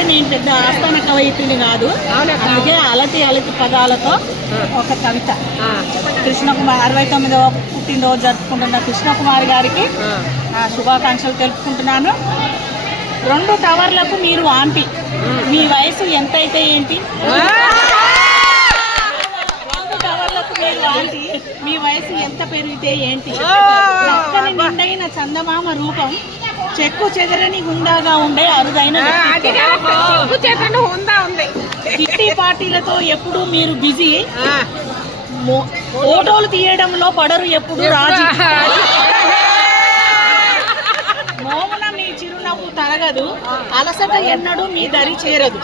అంటే నేను పెద్ద ఆస్థాన కవయిత్రిని కాదు, అందుకే అలతి అలతి పదాలతో ఒక కవిత. కృష్ణకుమార్ 69వ పుట్టినరోజు జరుపుకుంటున్న కృష్ణకుమారి గారికి శుభాకాంక్షలు తెలుపుకుంటున్నాను. 2 టవర్లకు మీరు ఆంటీ, మీ వయసు ఎంతైతే ఏంటి? 2 టవర్లకు మీరు ఆంటీ, మీ వయసు ఎంత పెరిగితే ఏంటి? చక్కని నిండైన చందమామ రూపం, చెక్కు చెదరని హుందాగా ఉండే అరుదైన కిట్టి పార్టీలతో ఎప్పుడు మీరు బిజీ, ఫోటోలు తీయడంలో పడరు ఎప్పుడు రాజీ. మోమున మీ చిరునవ్వు తరగదు, అలసట ఎన్నడూ మీ దరి చేరదు.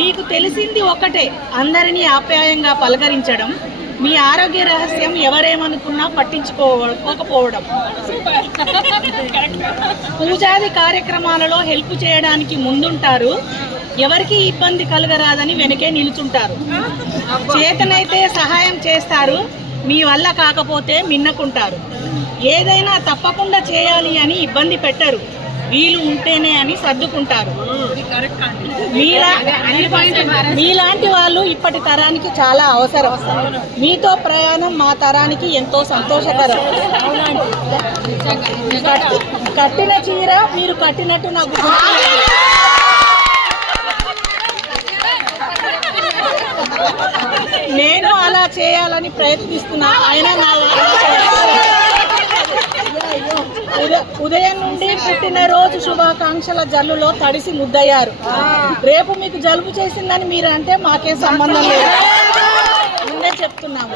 మీకు తెలిసింది ఒక్కటే, అందరినీ ఆప్యాయంగా పలకరించడం. మీ ఆరోగ్య రహస్యం ఎవరేమనుకున్నా పట్టించుకోకపోవడం. పూజాది కార్యక్రమాలలో హెల్ప్ చేయడానికి ముందుంటారు, ఎవరికి ఇబ్బంది కలగరాదని వెనకే నిలుచుంటారు. చేతనైతే సహాయం చేస్తారు, మీ వల్ల కాకపోతే మిన్నకుంటారు. ఏదైనా తప్పకుండా చేయాలి అని ఇబ్బంది పెట్టరు, వీలు ఉంటేనే అని సర్దుకుంటారు. మీలాంటి వాళ్ళు ఇప్పటి తరానికి చాలా అవసరం. మీతో ప్రయాణం మా తరానికి ఎంతో సంతోషకరం. కట్టిన చీర మీరు కట్టినట్టు నాకు నేను అలా చేయాలని ప్రయత్నిస్తున్నా, అయినా నా ఉదయం నుండి పుట్టినరోజు శుభాకాంక్షల జల్లులో తడిసి ముద్దయ్యారు. రేపు మీకు జలుబు చేసిందని మీరు అంటే మాకేం సంబంధం లేదు, ముందే చెప్తున్నాము.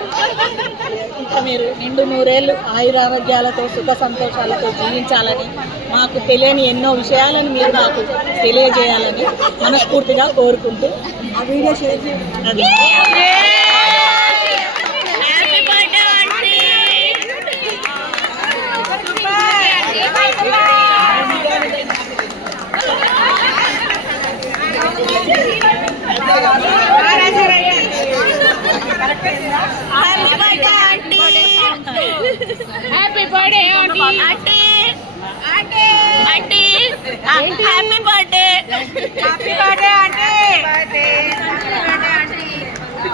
ఇంకా మీరు నిండు 100 ఏళ్ళు ఆయురారోగ్యాలతో సుఖ సంతోషాలతో జీవించాలని, మాకు తెలియని ఎన్నో విషయాలను మీరు మాకు తెలియజేయాలని మనస్ఫూర్తిగా కోరుకుంటూ ఆ వీడియో షేర్ చేయండి. Happy birthday aunty. Aunty aunty aunty happy birthday. Happy birthday aunty.